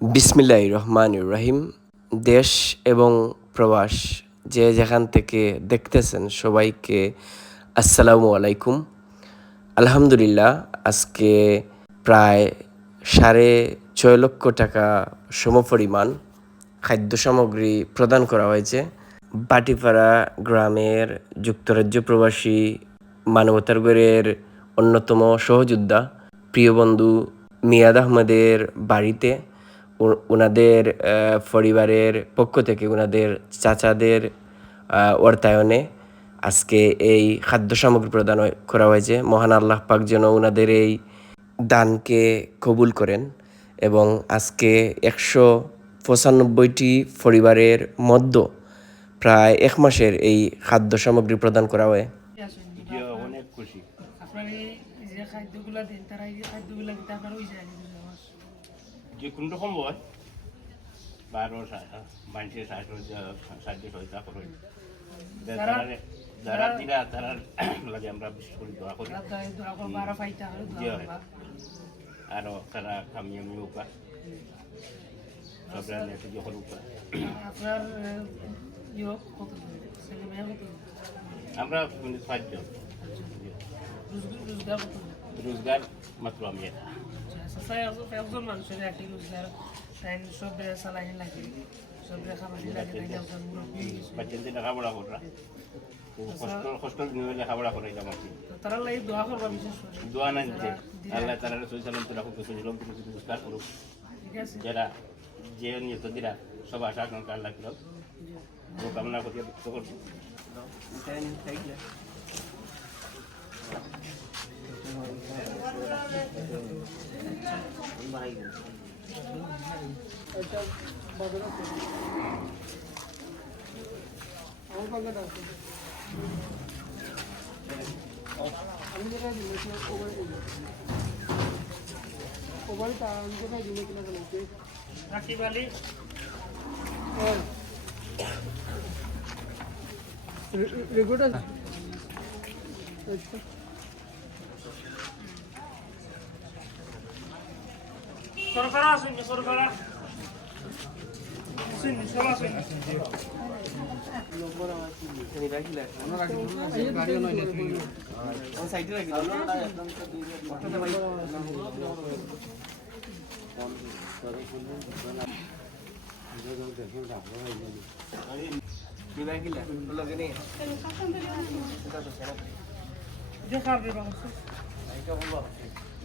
বিসমিল্লাহ রহমান রাহিম। দেশ এবং প্রবাস যে যেখান থেকে দেখতেছেন সবাইকে আসসালামু আলাইকুম। আলহামদুলিল্লাহ, আজকে প্রায় সাড়ে ছয় লক্ষ টাকা সমপরিমাণ খাদ্য সামগ্রী প্রদান করা হয়েছে। বাটিপাড়া গ্রামের যুক্তরাজ্য প্রবাসী মানবতার গড়ের অন্যতম সহযোদ্ধা, প্রিয় বন্ধু মিয়াদ আহমদের বাড়িতে ওনাদের পরিবারের পক্ষ থেকে ওনাদের চাচাদের অর্থায়নে আজকে এই খাদ্য সামগ্রী প্রদান হয়- করা হয়েছে মহান আল্লাহ পাক যেন ওনাদের এই দানকে কবুল করেন এবং আজকে একশো পঁচানব্বইটি পরিবারের মধ্য প্রায় এক মাসের এই খাদ্য সামগ্রী প্রদান করা হয়। অনেক খুশি। আপনার এই যে খাদ্যগুলা দেন তারা এই খাদ্যগুলা দিতে আপনার ওই যায়। যে কোন রকম হয়। বারো মানুষের সাহায্য সাহায্য সহায়তা করে যারা- যারা দিরা তারা লাগে আমরা বিশেষ করে দোয়া করি। দোয়া করব আরও ফাইতে আরও জি, দোয়া হয়। করবা। আরও তারা কামিয়ামি উকা সব রান্না যখন উকা আপনার ইয়ে কত ছেলে মেয়ে কত আমরা মানে পাঁচজন। রোজগার- মাত্র আমি একজন মানুষের একটি রোজগার তাই সব চালাইনি লাগে সব খাবারই লাগে তাই একজন মুরব্বী বাচ্চাদের লেখাপড়া করা তো কষ্ট কষ্ট নিয়ে লেখাপড়া করাইলাম আর কি তো তারা লাগে দোয়া করবা বিশেষ করে দোয়া না দিতে আল্লাহ তারা সই সালাম তো রাখুক সই সালাম তো পুরস্কার করুক ঠিক আছে। যারা যে নিয়ত দিরা সব আশা আকাঙ্ক্ষা আল্লাহ করুক ও কামনা করতে ব্যক্ত করব রাকিব আলী সরকার আসুন সরকার আসুন সব আসুন।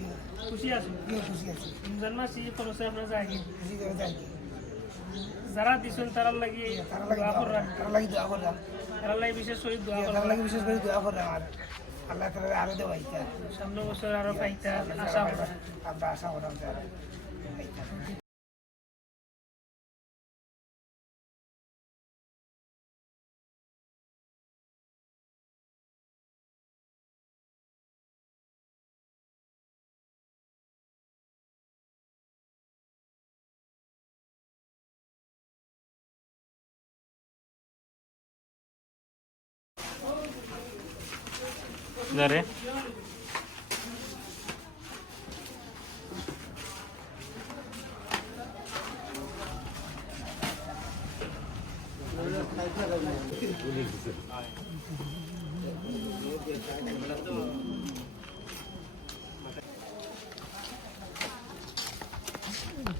বাটাই ভাইরা খুশি আছো। রমজান মাস এই খরচে আপনার যায় কি? যারা দিছেন তারার লাগি দোয়া কররা তারা লাগি দোয়া করলাম তারার লাগি বিশেষ করে দোয়া তারা লাগি বিশেষ করে দোয়া করলাম আর আল্লাহ তারা আরও দেওয়া ইচ্ছা সামনে বছর আরও পাইতা আশা করা আমরা আশা করলাম তারা ಇದ್ದಾರೆ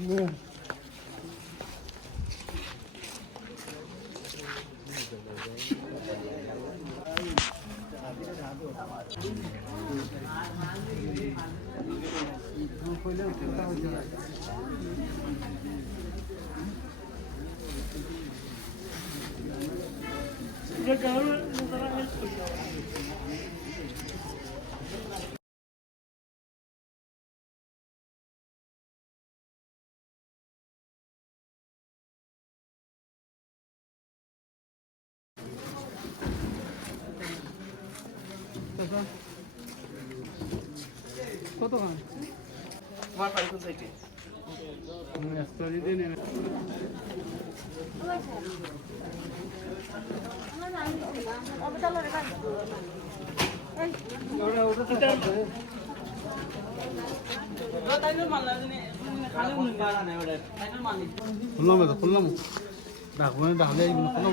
Yeah. Foto kan? তোমার বাড়ি কোন সাইডে খুললাম তো খুললাম ডাকবো ডাকলে খুললাম